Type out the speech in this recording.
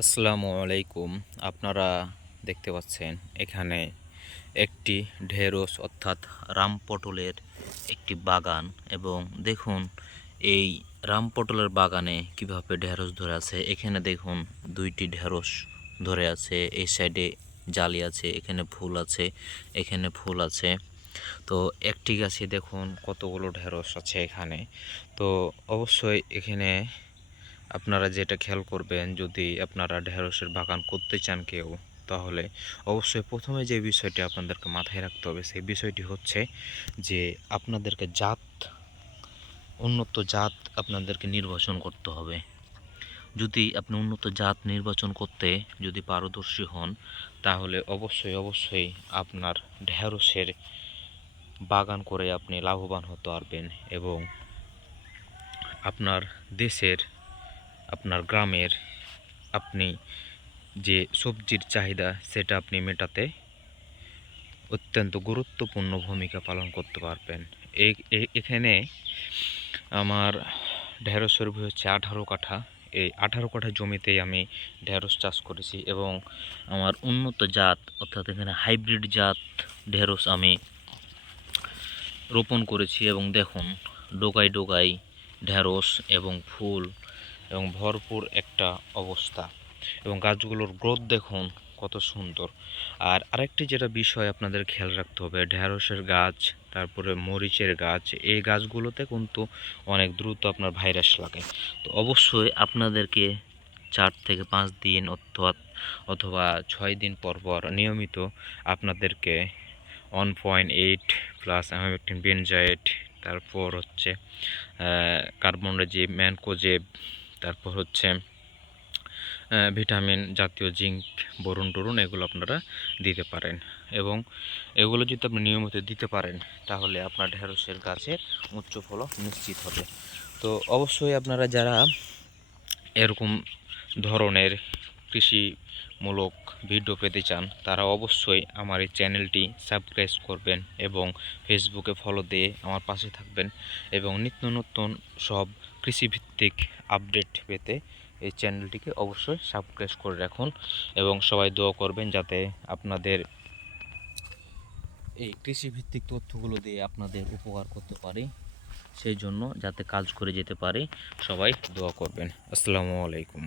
আসসালামু আলাইকুম। আপনারা দেখতে পাচ্ছেন এখানে একটি ঢেঁড়স অর্থাৎ রামপটলের একটি বাগান এবং দেখুন এই রামপটলের বাগানে কিভাবে ঢেঁড়স ধরে আছে। এখানে দেখুন দুইটি ঢেঁড়স ধরে আছে, এই সাইডে জালি আছে, এখানে ফুল আছে, এখানে ফুল আছে। তো একটি গাছে দেখুন কতগুলো ঢেঁড়স আছে এখানে। তো অবশ্যই এখানে আপনারা যেটা খেয়াল করবেন, যদি আপনারা ঢেঁড়সের বাগান করতে চান কেউ, তাহলে অবশ্যই প্রথমে যে বিষয়টি আপনাদেরকে মাথায় রাখতে হবে সেই বিষয়টি হচ্ছে যে আপনাদেরকে উন্নত জাত আপনাদেরকে নির্বাচন করতে হবে। যদি আপনি উন্নত জাত নির্বাচন করতে যদি পারদর্শী হন, তাহলে অবশ্যই আপনার ঢেঁড়সের বাগান করে আপনি লাভবান হতে পারবেন এবং আপনার দেশের, আপনার গ্রামের আপনি যে সবজির চাহিদা সেটা আপনি মেটাতে অত্যন্ত গুরুত্বপূর্ণ ভূমিকা পালন করতে পারবেন। এখানে আমার ঢেঁড়সের ভূমি হচ্ছে 18 কাঠা। এই 18 কাঠা জমিতেই আমি ঢেঁড়স চাষ করেছি এবং আমার উন্নত জাত অর্থাৎ এখানে হাইব্রিড জাত ঢেঁড়স আমি রোপণ করেছি এবং দেখুন ডোগায় ডোগায় ঢেঁড়স এবং ফুল এবং ভরপুর একটা অবস্থা এবং গাছগুলোর গ্রোথ দেখুন কত সুন্দর। আর আরেকটি যেটা বিষয় আপনাদের খেয়াল রাখতে হবে, ঢেঁড়সের গাছ, তারপরে মরিচের গাছ, এই গাছগুলোতে কিন্তু অনেক দ্রুত আপনার ভাইরাস লাগে। তো অবশ্যই আপনাদেরকে 4 থেকে 5 দিন অথবা 6 দিন পর পর নিয়মিত আপনাদেরকে 1.8 প্লাস অ্যামাইমেকটিন বেনজাইট, তারপর হচ্ছে কার্বনডাজিম, ম্যানকোজেব, তারপর হচ্ছে ভিটামিন জাতীয় জিঙ্ক, বোরন টোরন এগুলো আপনারা দিতে পারেন এবং এগুলো যদি আপনি নিয়মিত দিতে পারেন তাহলে আপনার ঢেঁড়সের গাছের উচ্চ ফলন নিশ্চিত হবে। তো অবশ্যই আপনারা যারা এরকম ধরনের কৃষিমূলক ভিডিও পেতে চান, তারা অবশ্যই আমার এই চ্যানেলটি সাবস্ক্রাইব করবেন এবং ফেসবুকে ফলো দিয়ে আমার পাশে থাকবেন এবং নিত্য নতুন সব কৃষিভিত্তিক আপডেট পেতে এই চ্যানেলটিকে অবশ্যই সাবস্ক্রাইব করে রাখুন এবং সবাই দোয়া করবেন যাতে আপনাদের এই কৃষিভিত্তিক তথ্যগুলো দিয়ে আপনাদের উপকার করতে পারি, সেই জন্য যাতে কাজ করে যেতে পারি। সবাই দোয়া করবেন। আসসালামু আলাইকুম।